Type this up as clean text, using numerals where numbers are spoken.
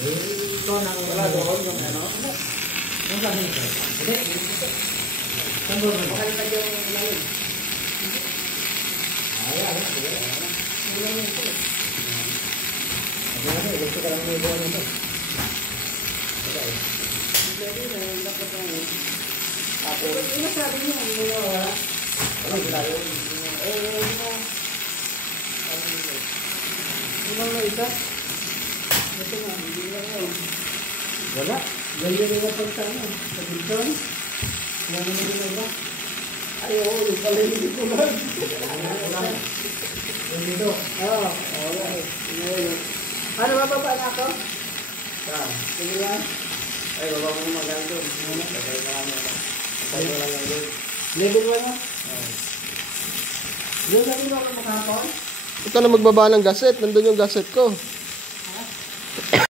Ito nang wala doon yung ano. Ang sabi nito. Hindi. Saan doon? Makalitan yung lalim. Ayan. Ulang yung ito. Ano, gusto ka lang may buwan nito. Pwede na yung dapat lang. Tapos, ina sabi niya, hindi na wala. Ano tayo? Ulang na isa. Ito nga, hindi lang yun. Wala. Ganyan nila pagtano. Sa Bidson. Wala naman nila ba? Ay, oo, yung pala hindi ko lang. Yung dito. Oo, wala eh. Ano, mababa na ako? Sige lang. Ay, baba mo na magal doon. Sabay na lang ako. Sabay na lang doon. Level 1 na? Oo. Doon sa dito ako makahapon? Huwag ka na magbaba ng gaset. Nandun yung gaset ko.